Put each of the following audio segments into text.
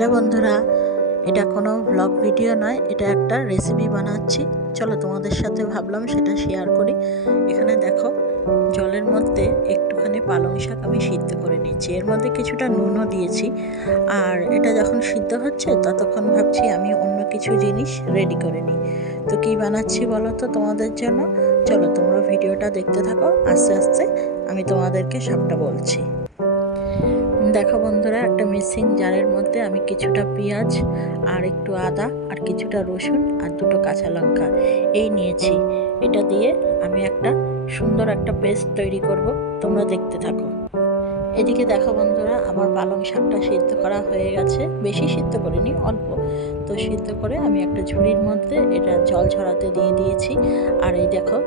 Hello বন্ধুরা, এটা কোনো ব্লগ ভিডিও নয়, এটা একটা রেসিপি বানাচ্ছি। চলো তোমাদের সাথে ভাবলাম সেটা শেয়ার করি। এখানে দেখো, জলের মধ্যে একটুখানি পালং শাক আমি সিদ্ধ করে নিচ্ছি। এর মধ্যে কিছুটা নুনও দিয়েছি। আর এটা যখন সিদ্ধ হচ্ছে ততক্ষণ ভাবছি আমি অন্য কিছু জিনিস রেডি করে নিই। তো কী বানাচ্ছি বলো তো তোমাদের জন্য। চলো তোমরা ভিডিওটা দেখতে থাকো, আস্তে আস্তে আমি তোমাদেরকে সবটা বলছি। দেখো বন্ধুরা, একটা মিক্সিং জারের মধ্যে আমি কিছুটা পেঁয়াজ আর একটু আদা আর কিছুটা রসুন আর দুটো কাঁচা লঙ্কা এই নিয়েছি। এটা দিয়ে আমি একটা সুন্দর একটা পেস্ট তৈরি করব, তোমরা দেখতে থাকো। এদিকে দেখো বন্ধুরা, আমার পালং শাকটা সিদ্ধ করা হয়ে গেছে। বেশি সিদ্ধ করিনি, অল্প। তো সিদ্ধ করে আমি একটা ঝুড়ির মধ্যে এটা জল ঝরাতে দিয়ে দিয়েছি। আর এই দেখো,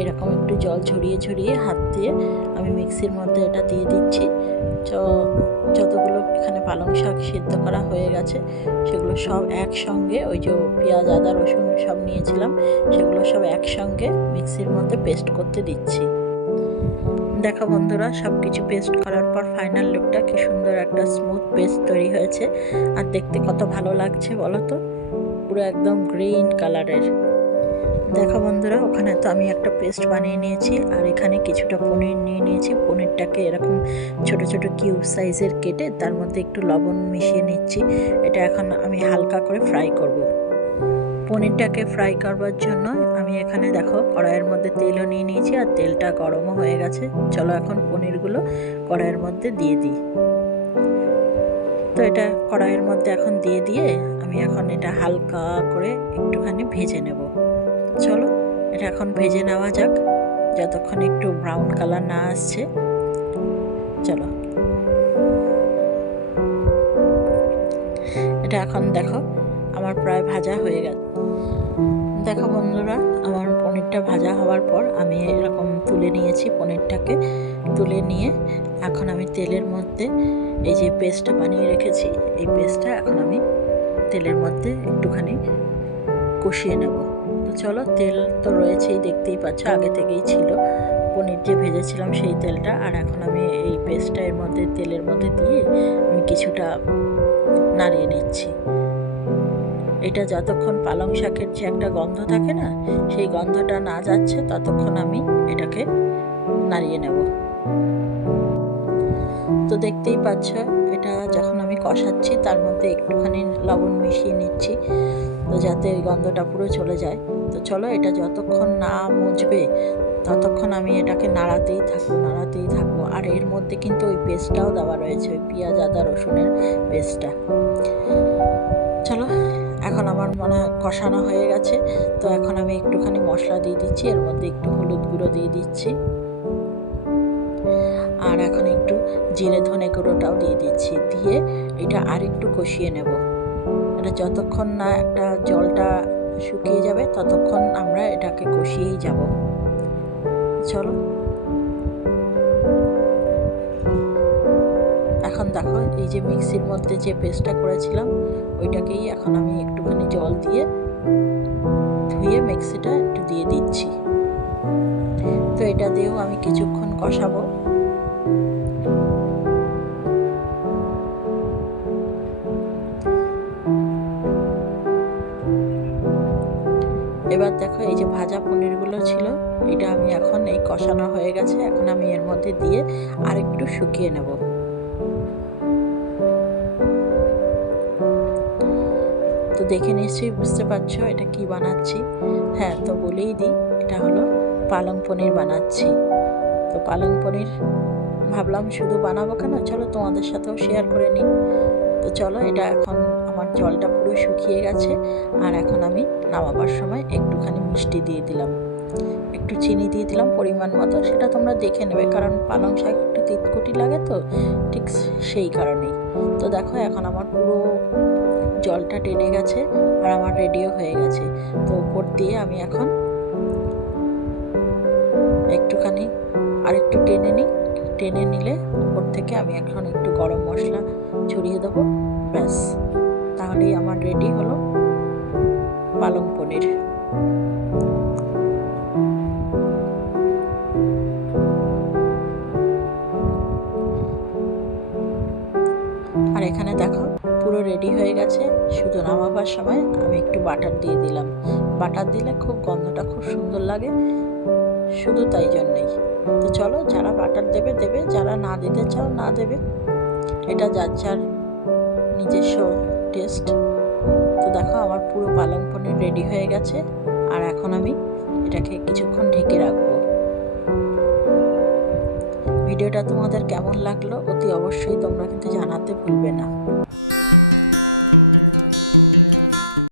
এরকম একটু জল ঝরিয়ে ঝরিয়ে হাত দিয়ে আমি মিক্সির মধ্যে এটা দিয়ে দিচ্ছি। যতগুলো এখানে পালং শাক সিদ্ধ করা হয়ে গেছে সেগুলো সব একসঙ্গে, ওই যে পেঁয়াজ আদা রসুন সব নিয়েছিলাম, সেগুলো সব একসঙ্গে মিক্সির মধ্যে পেস্ট করতে দিচ্ছি। দেখো বন্ধুরা, সব কিছু পেস্ট করার পর ফাইনাল লুকটা কি সুন্দর একটা স্মুথ পেস্ট তৈরি হয়েছে। আর দেখতে কত ভালো লাগছে বলো তো, পুরো একদম গ্রিন কালারের। দেখো বন্ধুরা, ওখানে তো আমি একটা পেস্ট বানিয়ে নিয়েছি। আর এখানে কিছুটা পনির নিয়ে নিয়েছি। পনিরটাকে এরকম ছোট ছোট কিউব সাইজের কেটে তার মধ্যে একটু লবণ মিশিয়ে নিচ্ছি। এটা এখন আমি হালকা করে ফ্রাই করব। পনিরটাকে ফ্রাই করবার জন্য আমি এখানে দেখো কড়াইয়ের মধ্যে তেলও নিয়ে নিয়েছি আর তেলটা গরমও হয়ে গেছে। চলো এখন পনিরগুলো কড়াইয়ের মধ্যে দিয়ে দিই। তো এটা কড়াইয়ের মধ্যে এখন দিয়ে আমি এখন এটা হালকা করে একটুখানি ভেজে নেব। চলো এটা এখন ভেজে নেওয়া যাক, যতক্ষণ একটু ব্রাউন কালার না আসছে। চলো এটা এখন দেখো আমার প্রায় ভাজা হয়ে গেছে। দেখো বন্ধুরা, আমার পনিরটা ভাজা হওয়ার পর আমি এরকম তুলে নিয়েছি। পনিরটাকে তুলে নিয়ে এখন আমি তেলের মধ্যে এই যে পেস্টটা বানিয়ে রেখেছি, এই পেস্টটা এখন আমি তেলের মধ্যে একটুখানি কষিয়ে নেব। তো চলো, তেল তো রয়েছেই, দেখতেই পাচ্ছ, আগে থেকেই ছিল পনির যে ভেজেছিলাম সেই তেলটা। আর এখন আমি এই পেস্টটা এর মধ্যে তেলের মধ্যে দিয়ে আমি কিছুটা নাড়িয়ে নিচ্ছি। এটা যতক্ষণ পালং শাকের যে একটা গন্ধ থাকে না, সেই গন্ধটা না যাচ্ছে ততক্ষণ আমি এটাকে নাড়িয়ে নেব। তো দেখতেই পাচ্ছ, এটা যখন আমি কষাচ্ছি তার মধ্যে একটুখানি লবণ মিশিয়ে নিচ্ছি, তো যাতে ওই গন্ধটা পুরো চলে যায়। তো চলো, এটা যতক্ষণ না মজবে ততক্ষণ আমি এটাকে নাড়াতেই থাকবো। আর এর মধ্যে কিন্তু ওই পেস্টটাও দেওয়া রয়েছে, ওই পেঁয়াজ আদা রসুনের পেস্টটা। চলো, এখন আমার মনে হয় কষানো হয়ে গেছে। তো এখন আমি একটুখানি মশলা দিয়ে দিচ্ছি, এর মধ্যে একটু হলুদ গুঁড়ো দিয়ে দিচ্ছি। আর এখন একটু জিরে ধনে গুঁড়োটাও দিয়ে দিচ্ছি। দিয়ে এটা আর একটু কষিয়ে নেব। এটা যতক্ষণ না একটা জলটা শুকিয়ে যাবে ততক্ষণ আমরা এটাকে কষিয়েই যাব। চলো এখন দেখো, এই যে মিক্সির মধ্যে যে পেস্টটা করেছিলাম ওইটাকেই এখন আমি একটুখানি জল দিয়ে ধুয়ে মিক্সিটা একটু দিয়ে দিচ্ছি। তো এটা দিয়েও আমি কিছুক্ষণ কষাবো। এবার দেখো, এই যে ভাজা পনিরগুলো ছিল এটা আমি এখন এই কষানো হয়ে গেছে, এখন আমি এর মধ্যে দিয়ে আর একটু শুকিয়ে নেব। তো দেখে নিশ্চয়ই বুঝতে পারছো এটা কি বানাচ্ছি। হ্যাঁ, তো বলেই দিই, এটা হলো পালং পনির বানাচ্ছি। তো পালং পনির ভাবলাম শুধু বানাবো কেন, চলো তোমাদের সাথেও শেয়ার করে নিই। তো চলো, এটা এখন আমার জলটা পুরো শুকিয়ে গেছে। আর এখন আমি নামাবার সময় একটুখানি মিষ্টি দিয়ে দিলাম, একটু চিনি দিয়ে দিলাম পরিমাণ মতো। সেটা তোমরা দেখে নেবে, কারণ পালং শাক একটু তিতকুটি লাগে তো, ঠিক সেই কারণেই। তো দেখো, এখন আমার পুরো জলটা টেনে গেছে আর আমার রেডিও হয়ে গেছে। তো উপর দিয়ে আমি এখন একটুখানি আর একটু টেনে নিলে উপর থেকে আমি এখন একটু গরম মশলা ছড়িয়ে দেবো। ব্যাস, তাহলেই আমার রেডি হলো পালং পনির। আর এখানে দেখো, পুরো রেডি হয়ে গেছে। শুধু নামাবার সময় আমি একটু বাটার দিয়ে দিলাম। বাটার দিলে খুব গন্ধটা খুব সুন্দর লাগে, শুধু তাই জন্যেই। তো চলো, যারা বাটার দেবে দেবে, যারা না দিতে চাও না দেবে, এটা যার যার নিজস্ব টেস্ট। তো দেখো আমার পুরো পালং পনির রেডি হয়ে গেছে, আর এখন আমি এটাকে কিছুক্ষণ ঢেকে রাখবো। ভিডিওটা তোমাদের কেমন লাগলো অতি অবশ্যই তোমরা কিন্তু জানাতে ভুলবে না।